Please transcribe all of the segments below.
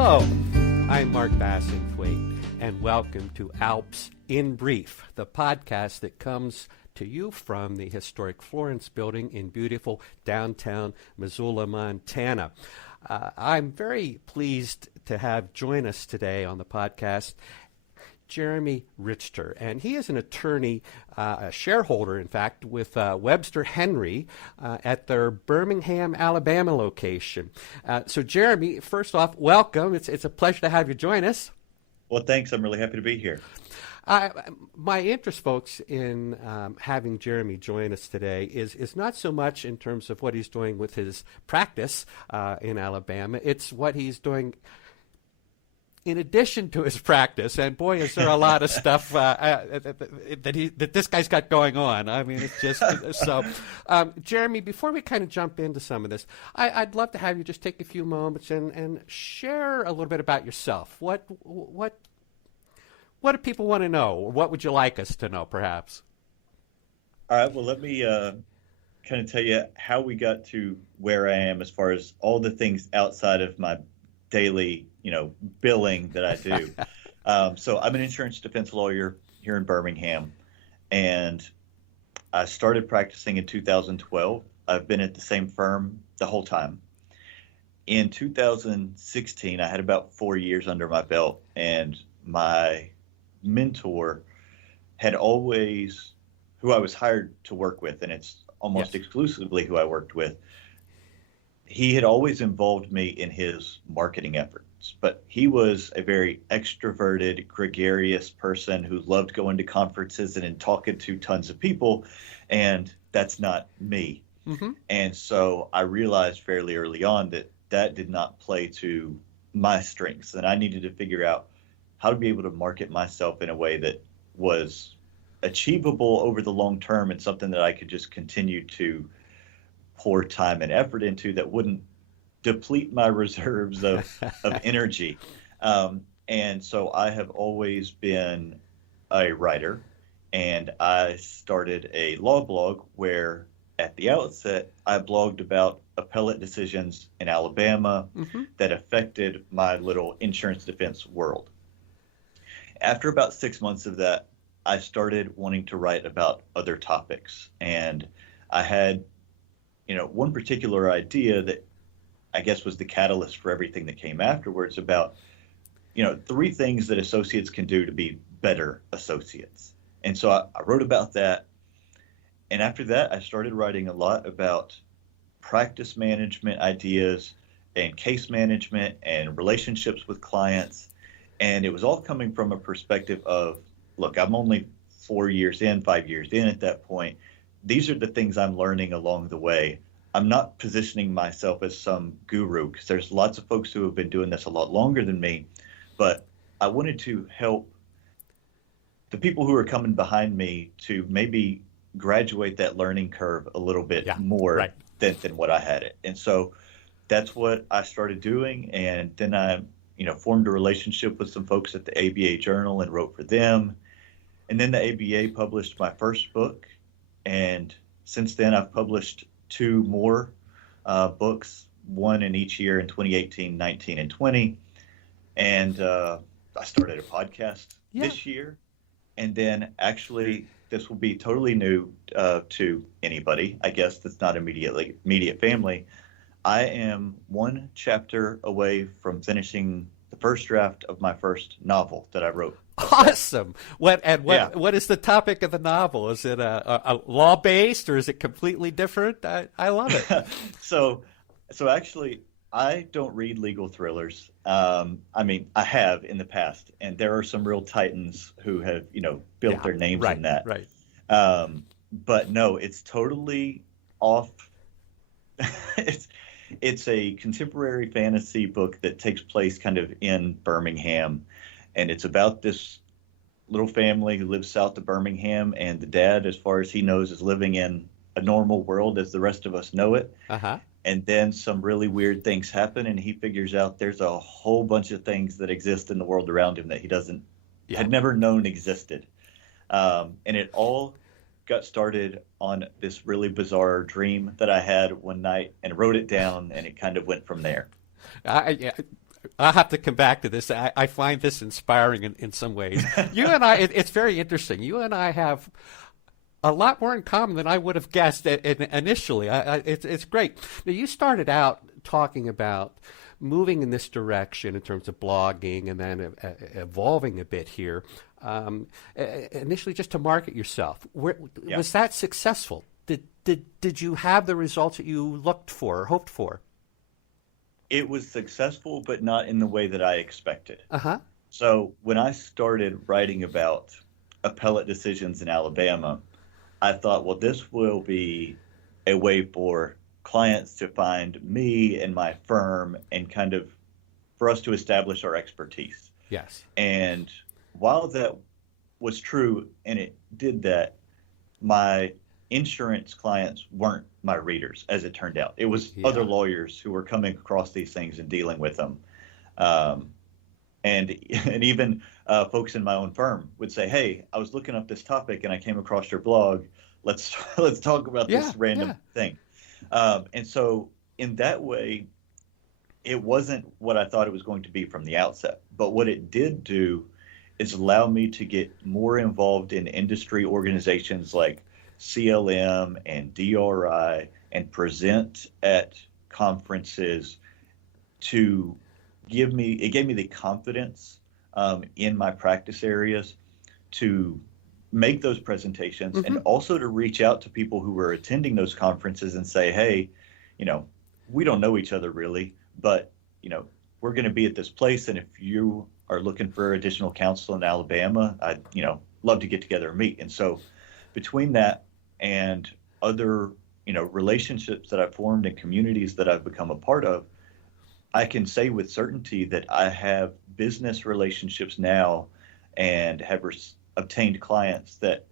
Hello, I'm Mark Bassingthwaite, and welcome to ALPS in Brief, the podcast that comes to you from the historic Florence building in beautiful downtown Missoula, Montana. I'm very pleased to have join us today on the podcast Jeremy Richter, and he is an attorney, a shareholder, in fact, with Webster Henry at their Birmingham, Alabama location. So, Jeremy, first off, welcome. It's a pleasure to have you join us. Well, thanks. I'm really happy to be here. My interest, folks, in having Jeremy join us today is not so much in terms of what he's doing with his practice in Alabama. It's what he's doing in addition to his practice, and boy, is there a lot of stuff that this guy's got going on. I mean, it's just so. Jeremy, before we kind of jump into some of this, I'd love to have you just take a few moments and share a little bit about yourself. What do people want to know, or what would you like us to know, perhaps? All right. Well, let me kind of tell you how we got to where I am as far as all the things outside of my daily, billing that I do. So I'm an insurance defense lawyer here in Birmingham, and I started practicing in 2012. I've been at the same firm the whole time. In 2016, I had about 4 years under my belt, and my mentor had always, who I was hired to work with, and it's almost exclusively who I worked with, he had always involved me in his marketing efforts, but he was a very extroverted, gregarious person who loved going to conferences and talking to tons of people, and that's not me. Mm-hmm. And so I realized fairly early on that did not play to my strengths, and I needed to figure out how to be able to market myself in a way that was achievable over the long term and something that I could just continue to pour time and effort into that wouldn't deplete my reserves of energy. And so I have always been a writer, and I started a law blog where at the outset I blogged about appellate decisions in Alabama that affected my little insurance defense world. After about 6 months of that, I started wanting to write about other topics, and I had one particular idea that I guess was the catalyst for everything that came afterwards about, 3 things that associates can do to be better associates. And so I wrote about that. And after that, I started writing a lot about practice management ideas and case management and relationships with clients. And it was all coming from a perspective of, look, I'm only 5 years in at that point. These are the things I'm learning along the way. I'm not positioning myself as some guru, because there's lots of folks who have been doing this a lot longer than me, but I wanted to help the people who are coming behind me to maybe graduate that learning curve a little bit more than what I had it. And so that's what I started doing. And then I, formed a relationship with some folks at the ABA Journal and wrote for them. And then the ABA published my first book. And since then, I've published 2 more books, one in each year in 2018, 19, and 20. And I started a podcast this year. And then actually, this will be totally new to anybody, I guess, that's not immediate family. I am 1 chapter away from finishing the first draft of my first novel that I wrote. Awesome. What is the topic of the novel? Is it a law-based, or is it completely different? I love it. So actually, I don't read legal thrillers. I mean, I have in the past, and there are some real titans who have, built their names in that. Right. But no, it's totally off. It's a contemporary fantasy book that takes place kind of in Birmingham. And it's about this little family who lives south of Birmingham, and the dad, as far as he knows, is living in a normal world as the rest of us know it. Uh-huh. And then some really weird things happen, and he figures out there's a whole bunch of things that exist in the world around him that he had never known existed. And it all got started on this really bizarre dream that I had one night, and wrote it down, and it kind of went from there. I'll have to come back to this. I find this inspiring in some ways. You and I, it's very interesting. You and I have a lot more in common than I would have guessed initially. It's great. Now, you started out talking about moving in this direction in terms of blogging and then evolving a bit here, initially just to market yourself. Was that successful? Did you have the results that you looked for or hoped for? It was successful, but not in the way that I expected. Uh-huh. So when I started writing about appellate decisions in Alabama, I thought, well, this will be a way for clients to find me and my firm and kind of for us to establish our expertise. Yes. And while that was true and it did that, my insurance clients weren't my readers, as it turned out. It was other lawyers who were coming across these things and dealing with them. And even folks in my own firm would say, hey, I was looking up this topic and I came across your blog. Let's talk about this random thing. And so in that way, it wasn't what I thought it was going to be from the outset. But what it did do is allow me to get more involved in industry organizations like CLM and DRI and present at conferences to gave me the confidence in my practice areas to make those presentations and also to reach out to people who were attending those conferences and say, hey, we don't know each other really, but, we're going to be at this place. And if you are looking for additional counsel in Alabama, I'd, love to get together and meet. And so between that and other, relationships that I've formed and communities that I've become a part of, I can say with certainty that I have business relationships now and have obtained clients that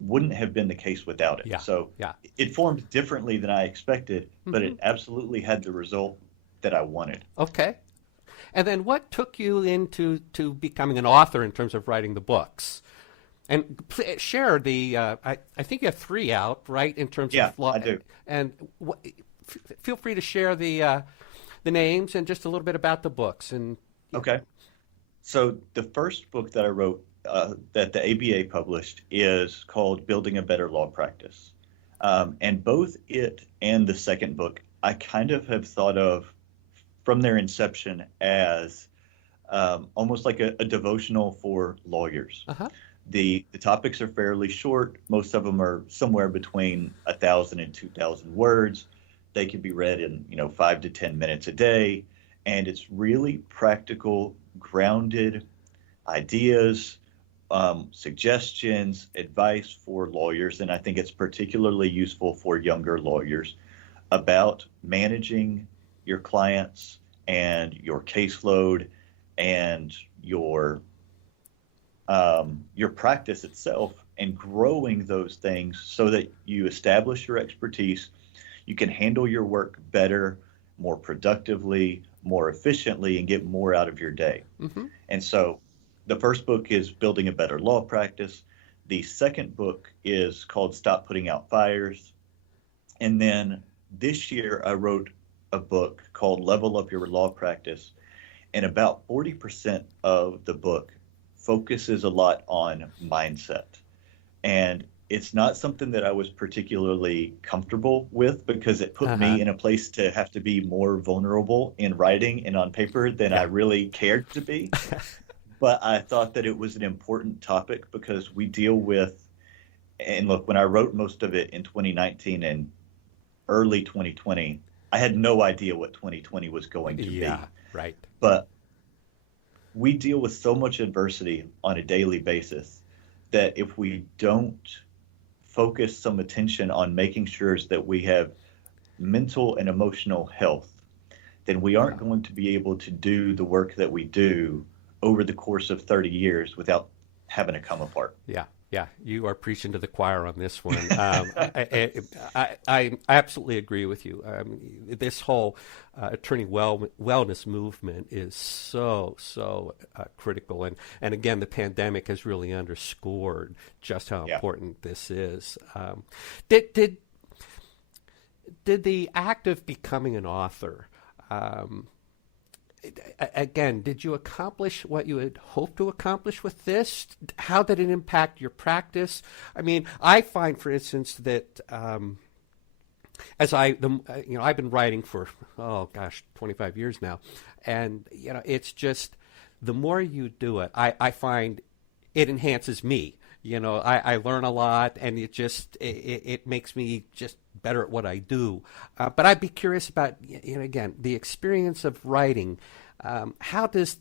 wouldn't have been the case without it. So it formed differently than I expected, but it absolutely had the result that I wanted. Okay. And then what took you into becoming an author in terms of writing the books? And share the, I think you have 3 out, right, in terms of law. I do. And feel free to share the names and just a little bit about the books. And Okay. So the first book that I wrote that the ABA published is called Building a Better Law Practice. And both it and the second book, I kind of have thought of from their inception as almost like a devotional for lawyers. Uh-huh. The topics are fairly short. Most of them are somewhere between 1,000 and 2,000 words. They can be read in 5 to 10 minutes a day, and it's really practical, grounded ideas, suggestions, advice for lawyers, and I think it's particularly useful for younger lawyers about managing your clients and your caseload and your practice itself, and growing those things so that you establish your expertise, you can handle your work better, more productively, more efficiently, and get more out of your day. And so the first book is Building a Better Law Practice. The second book is called Stop Putting Out Fires. And then this year I wrote a book called Level Up Your Law Practice. And about 40% of the book focuses a lot on mindset. And it's not something that I was particularly comfortable with because it put me in a place to have to be more vulnerable in writing and on paper than I really cared to be. But I thought that it was an important topic because we deal with, and look, when I wrote most of it in 2019 and early 2020, I had no idea what 2020 was going to be. Yeah, right. But we deal with so much adversity on a daily basis that if we don't focus some attention on making sure that we have mental and emotional health, then we aren't going to be able to do the work that we do over the course of 30 years without having to come apart. Yeah, you are preaching to the choir on this one. I absolutely agree with you. This whole attorney wellness movement is so critical, and again, the pandemic has really underscored just how important this is. Did the act of becoming an author again, did you accomplish what you had hoped to accomplish with this? How did it impact your practice? I mean, I find, for instance, that I've been writing for 25 years now, and it's just the more you do it, I find it enhances me. I learn a lot, and it makes me just better at what I do. But I'd be curious about again the experience of writing. How does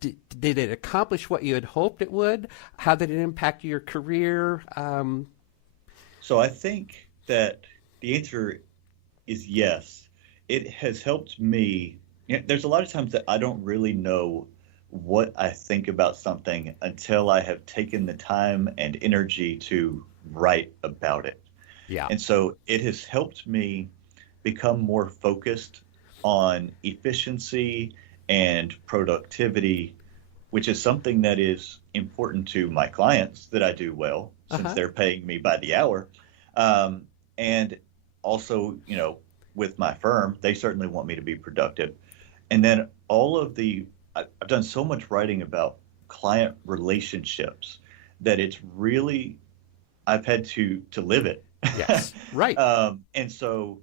did it accomplish what you had hoped it would? How did it impact your career? So I think that the answer is yes. It has helped me. There's a lot of times that I don't really know what I think about something until I have taken the time and energy to write about it. Yeah. And so it has helped me become more focused on efficiency and productivity, which is something that is important to my clients that I do well, since they're paying me by the hour. And also, with my firm, they certainly want me to be productive. And then I've done so much writing about client relationships that it's really, I've had to live it. Yes, right. And so,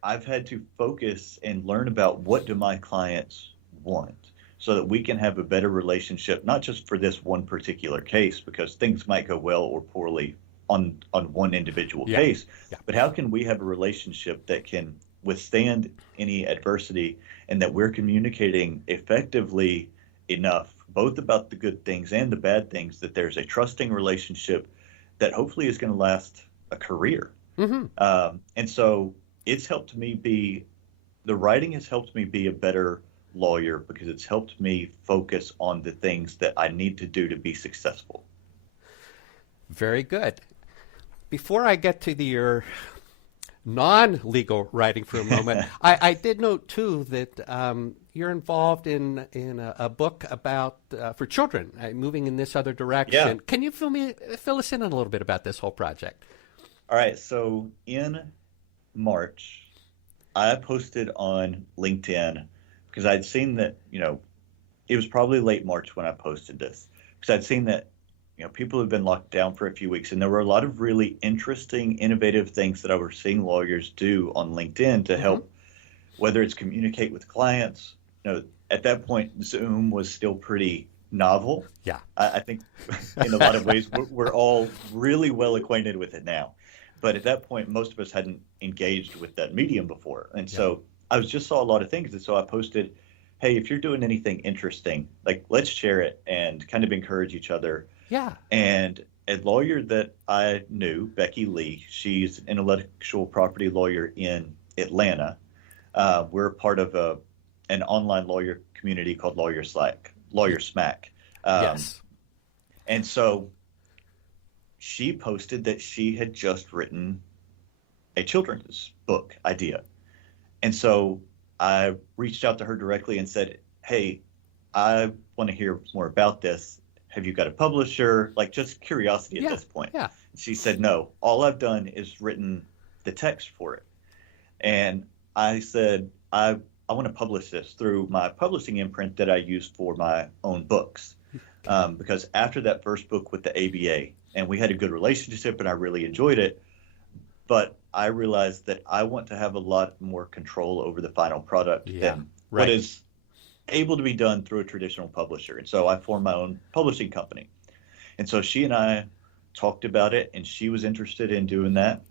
I've had to focus and learn about what do my clients want so that we can have a better relationship, not just for this one particular case, because things might go well or poorly on one individual case, but how can we have a relationship that can withstand any adversity and that we're communicating effectively enough, both about the good things and the bad things, that there's a trusting relationship that hopefully is going to last a career. Mm-hmm. And so the writing has helped me be a better lawyer because it's helped me focus on the things that I need to do to be successful. Very good. Before I get to your non-legal writing for a moment, I did note too that you're involved in a book about for children moving in this other direction. Yeah. Can you fill us in on a little bit about this whole project? All right. So in March, I posted on LinkedIn because I'd seen that it was probably late March when I posted this because I'd seen that people have been locked down for a few weeks, and there were a lot of really interesting, innovative things that I was seeing lawyers do on LinkedIn to help, whether it's communicate with clients. At that point, Zoom was still pretty novel. Yeah. I think in a lot of ways, we're all really well acquainted with it now. But at that point, most of us hadn't engaged with that medium before. And so I just saw a lot of things. And so I posted, hey, if you're doing anything interesting, let's share it and kind of encourage each other. Yeah. And a lawyer that I knew, Becky Lee, she's an intellectual property lawyer in Atlanta. We're part of an online lawyer community called Lawyer Smack. Yes. And so she posted that she had just written a children's book idea. And so I reached out to her directly and said, hey, I want to hear more about this. Have you got a publisher? Just curiosity at this point. Yeah. She said, no, all I've done is written the text for it. And I said, I want to publish this through my publishing imprint that I use for my own books. Because after that first book with the ABA, and we had a good relationship and I really enjoyed it, but I realized that I want to have a lot more control over the final product than what is able to be done through a traditional publisher. And so I formed my own publishing company. And so she and I talked about it, and she was interested in doing that.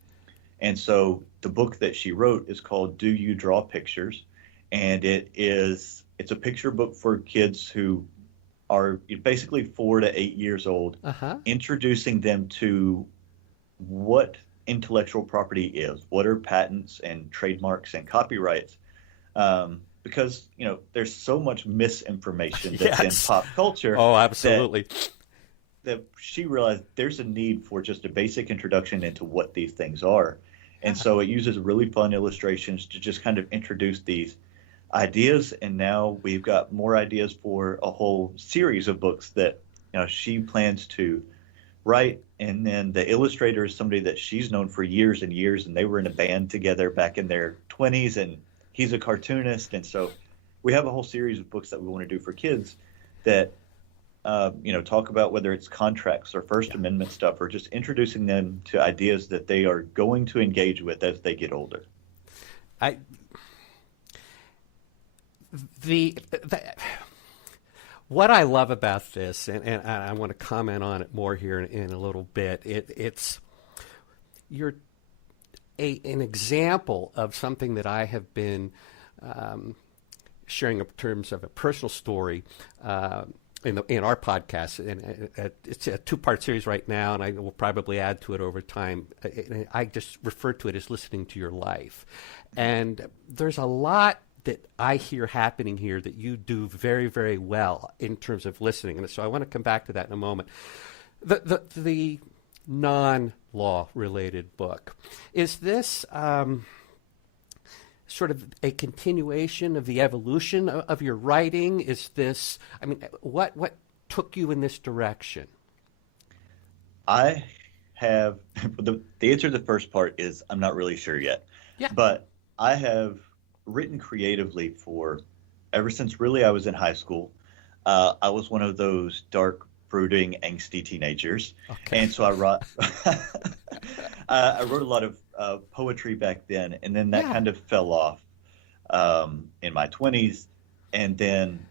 And so the book that she wrote is called Do You Draw Pictures? And it's a picture book for kids who are basically 4 to 8 years old, introducing them to what intellectual property is, what are patents and trademarks and copyrights, because there's so much misinformation that's in pop culture. Oh, absolutely. That she realized there's a need for just a basic introduction into what these things are. And so it uses really fun illustrations to just kind of introduce these ideas. And now we've got more ideas for a whole series of books that she plans to write. And then the illustrator is somebody that she's known for years and years, and they were in a band together back in their 20s, and he's a cartoonist, and so we have a whole series of books that we want to do for kids that talk about whether it's contracts or First Amendment stuff, or just introducing them to ideas that they are going to engage with as they get older. What I love about this, and I want to comment on it more here in a little bit, you're an example of something that I have been sharing in terms of a personal story in our podcast. And it's a two-part series right now, and I will probably add to it over time. I just refer to it as listening to your life. And there's a lot that I hear happening here that you do very, very well in terms of listening. And so I want to come back to that in a moment. The non-law related book, is this sort of a continuation of the evolution of your writing? Is this, what took you in this direction? I have, the answer to the first part is I'm not really sure yet. Yeah. But I have written creatively ever since really I was in high school. I was one of those dark, brooding, angsty teenagers. Okay. And so I wrote I wrote a lot of poetry back then, and then that kind of fell off in my 20s. And then,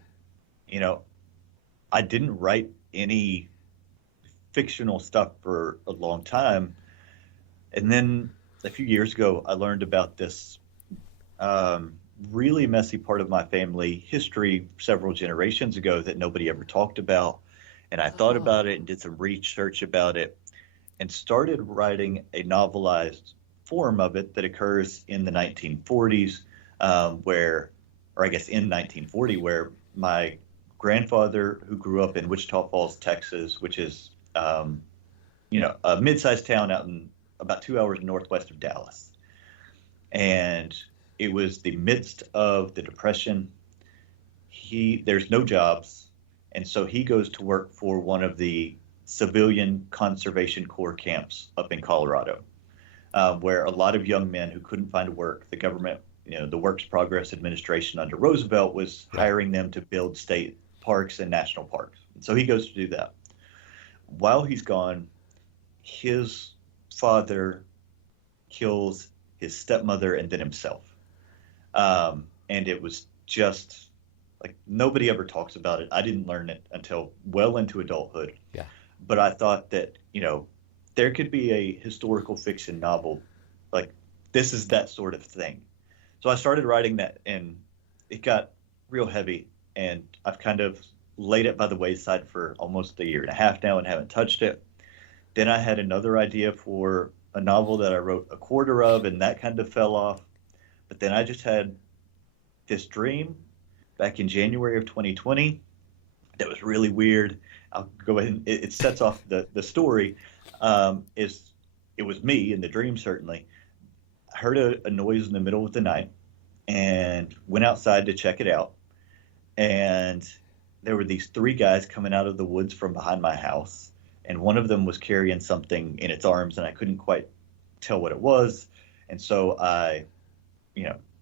I didn't write any fictional stuff for a long time. And then a few years ago, I learned about this really messy part of my family history several generations ago that nobody ever talked about. And I thought about it and did some research about it and started writing a novelized form of it that occurs in the 1940s, where my grandfather, who grew up in Wichita Falls, Texas, which is, a mid-sized town out in about 2 hours northwest of Dallas. And it was the midst of the Depression. There's no jobs. And so he goes to work for one of the civilian conservation corps camps up in Colorado, where a lot of young men who couldn't find work, the government, the Works Progress Administration under Roosevelt was hiring them to build state parks and national parks. And so he goes to do that. While he's gone, his father kills his stepmother and then himself. And it was just like nobody ever talks about it. I didn't learn it until well into adulthood. Yeah. But I thought that, there could be a historical fiction novel like this is that sort of thing. So I started writing that, and it got real heavy, and I've kind of laid it by the wayside for almost a year and a half now and haven't touched it. Then I had another idea for a novel that I wrote a quarter of, and that kind of fell off. But then I just had this dream back in January of 2020 that was really weird. I'll go ahead and it sets off the story. It was me in the dream, certainly. I heard a noise in the middle of the night and went outside to check it out. And there were these three guys coming out of the woods from behind my house. And one of them was carrying something in its arms, and I couldn't quite tell what it was. And so I,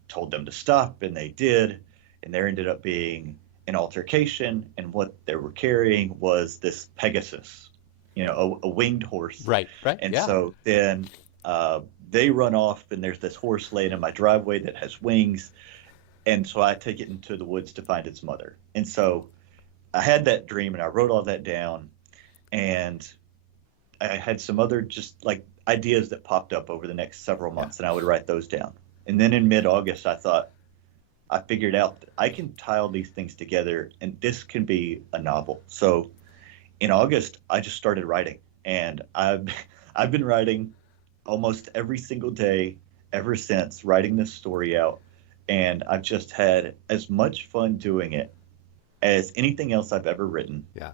told them to stop, and they did. And there ended up being an altercation, and what they were carrying was this Pegasus, a winged horse. Right. And so then they run off, and there's this horse laying in my driveway that has wings. And so I take it into the woods to find its mother. And so I had that dream, and I wrote all that down. And I had some other just like ideas that popped up over the next several months, and I would write those down. And then in mid-August, I figured out that I can tie all these things together, and this can be a novel. So in August, I just started writing, and I've been writing almost every single day ever since, writing this story out. And I've just had as much fun doing it as anything else I've ever written. Yeah.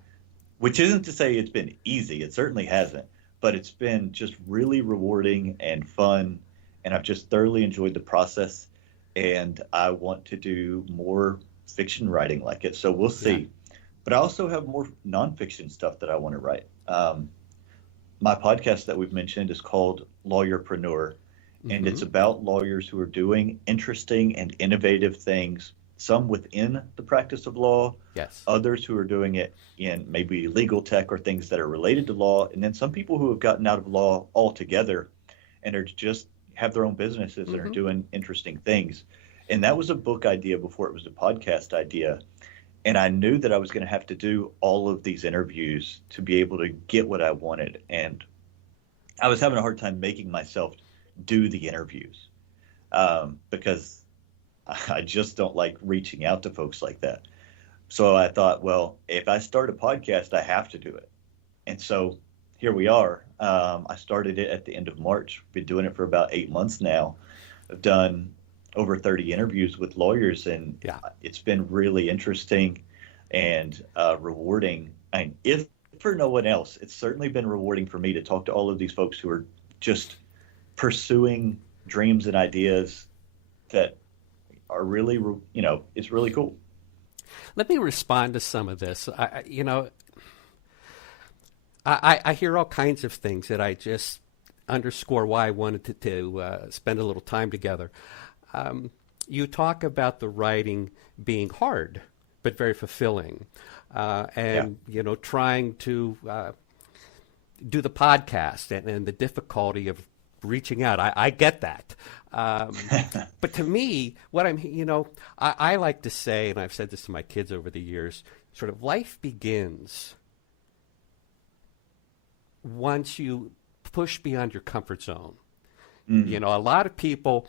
Which isn't to say it's been easy. It certainly hasn't. But it's been just really rewarding and fun. And I've just thoroughly enjoyed the process. And I want to do more fiction writing like it. So we'll see. Yeah. But I also have more nonfiction stuff that I want to write. My podcast that we've mentioned is called Lawyerpreneur. and it's Mm-hmm. about lawyers who are doing interesting and innovative things, some within the practice of law, Yes. others who are doing it in maybe legal tech or things that are related to law, and then some people who have gotten out of law altogether and are just have their own businesses and are Mm-hmm. doing interesting things. And that was a book idea before it was a podcast idea. And I knew that I was going to have to do all of these interviews to be able to get what I wanted. And I was having a hard time making myself do the interviews because I just don't like reaching out to folks like that. So I thought, well, if I start a podcast, I have to do it. And so here we are. I started it at the end of March. Been doing it for about 8 months now. I've done over 30 interviews with lawyers, and Yeah. it's been really interesting and rewarding. And if for no one else, it's certainly been rewarding for me to talk to all of these folks who are just pursuing dreams and ideas that are really, it's really cool. Let me respond to some of this. I hear all kinds of things that I just underscore why I wanted to spend a little time together. You talk about the writing being hard, but very fulfilling, and trying to do the podcast and the difficulty of reaching out. I get that. But to me, what I like to say, and I've said this to my kids over the years, sort of life begins once you push beyond your comfort zone. Mm-hmm. A lot of people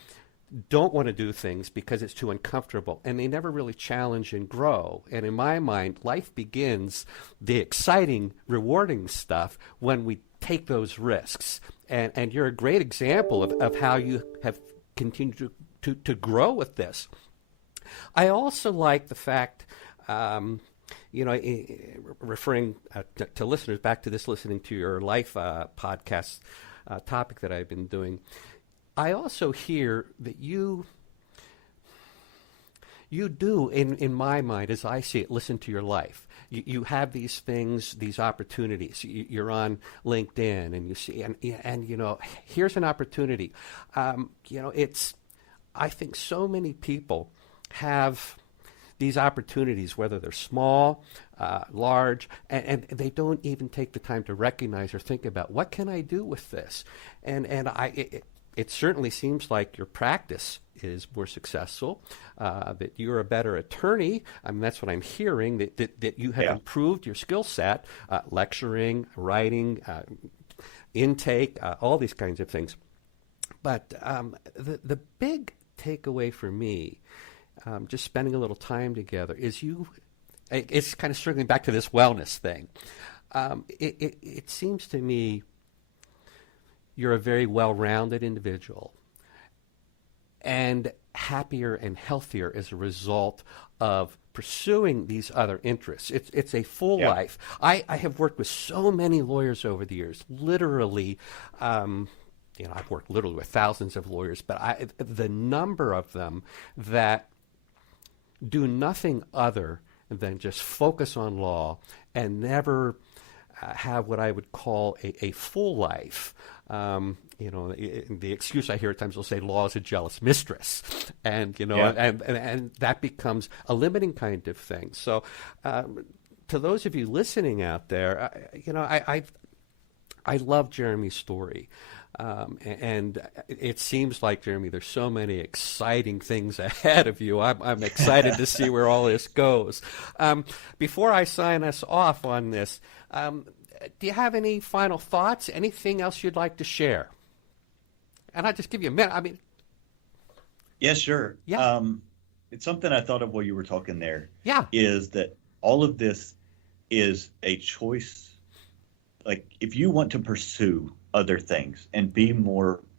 don't want to do things because it's too uncomfortable, and they never really challenge and grow. And in my mind, life begins, the exciting, rewarding stuff, when we take those risks. And you're a great example of how you have continued to grow with this. I also like the fact, referring to listeners, back to this, listening to your life podcast topic that I've been doing, I also hear that you do, in my mind, as I see it, listen to your life. You have these things, these opportunities. You're on LinkedIn, and you see, and here's an opportunity. I think so many people have these opportunities, whether they're small, large, and they don't even take the time to recognize or think about, what can I do with this? It certainly seems like your practice is more successful, that you're a better attorney. I mean, that's what I'm hearing, that you have improved your skill set, lecturing, writing, intake, all these kinds of things. But the big takeaway for me, just spending a little time together, is it's kind of circling back to this wellness thing. It seems to me you're a very well-rounded individual and happier and healthier as a result of pursuing these other interests. It's a full life. I have worked with so many lawyers over the years, literally. I've worked literally with thousands of lawyers, but the number of them that do nothing other than just focus on law and never have what I would call a full life. The excuse I hear at times will say law is a jealous mistress, and and that becomes a limiting kind of thing. So, to those of you listening out there, I love Jeremy's story. And it seems like, Jeremy, there's so many exciting things ahead of you. I'm excited to see where all this goes. Before I sign us off on this, do you have any final thoughts? Anything else you'd like to share? And I'll just give you a minute. I mean, yeah, sure. Yeah. It's something I thought of while you were talking there. Yeah. Is that all of this is a choice? Like, if you want to pursue other things and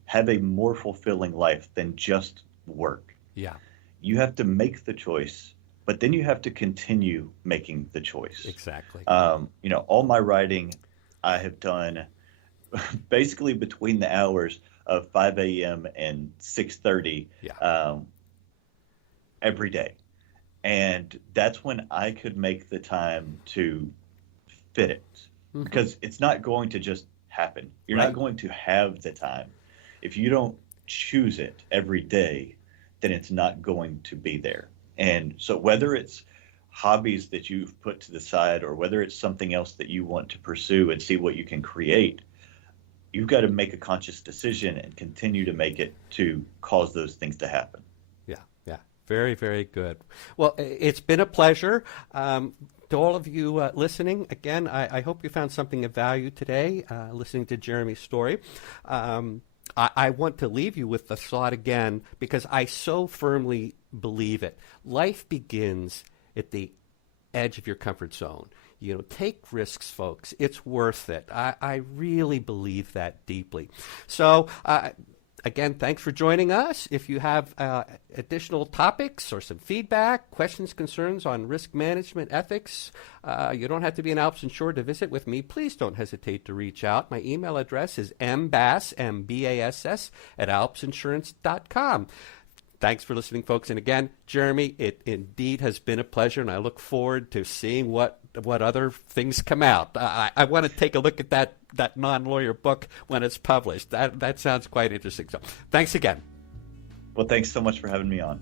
have a more fulfilling life than just work, you have to make the choice, but then you have to continue making the choice. Exactly. All my writing I have done basically between the hours of 5 a.m. and 6:30 every day. And that's when I could make the time to fit it, because it's not going to just happen. You're not going to have the time if you don't choose it every day, then it's not going to be there. And so whether it's hobbies that you've put to the side or whether it's something else that you want to pursue and see what you can create, you've got to make a conscious decision and continue to make it to cause those things to happen. Yeah, yeah. Very, very good. Well, it's been a pleasure. To all of you listening, again, I hope you found something of value today listening to Jeremy's story. I want to leave you with the thought again, because I so firmly believe it. Life begins at the edge of your comfort zone. You know, take risks, folks. It's worth it. I really believe that deeply. So, again, thanks for joining us. If you have additional topics or some feedback, questions, concerns on risk management ethics, you don't have to be an ALPS insured to visit with me. Please don't hesitate to reach out. My email address is mbass, M-B-A-S-S, @alpsinsurance.com. Thanks for listening, folks. And again, Jeremy, it indeed has been a pleasure, and I look forward to seeing what other things come out. I want to take a look at that non-lawyer book when it's published. That sounds quite interesting. So thanks again. Well, thanks so much for having me on.